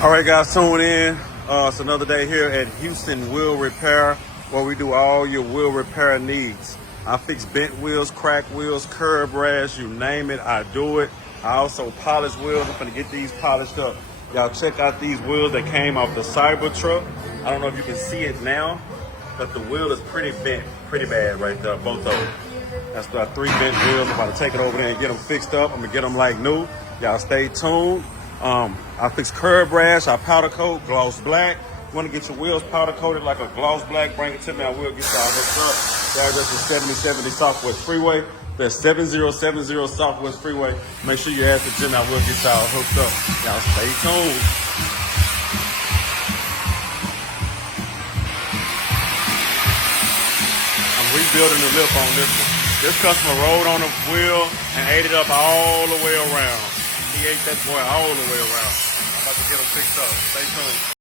All right, guys, tune in. It's another day here at Houston Wheel Repair, where we do all your wheel repair needs. I fix bent wheels, cracked wheels, curb rash, you name it, I do it. I also polish wheels. I'm gonna get these polished up. Y'all check out these wheels that came off the Cybertruck. I don't know if you can see it now, but the wheel is pretty bent, pretty bad right there, both of them. That's about 3 bent wheels. I'm about to take it over there and get them fixed up. I'm gonna get them like new. Y'all stay tuned. I fix curb rash, I powder coat, gloss black. You wanna get your wheels powder coated like a gloss black, bring it to me, I will get y'all hooked up. The address is 7070 Southwest Freeway. That's 7070 Southwest Freeway. Make sure you ask the Jen, I will get y'all hooked up. Y'all stay tuned. I'm rebuilding the lip on this one. This customer rode on the wheel and ate it up all the way around. He ate that boy all the way around. I'm about to get him fixed up. Stay tuned.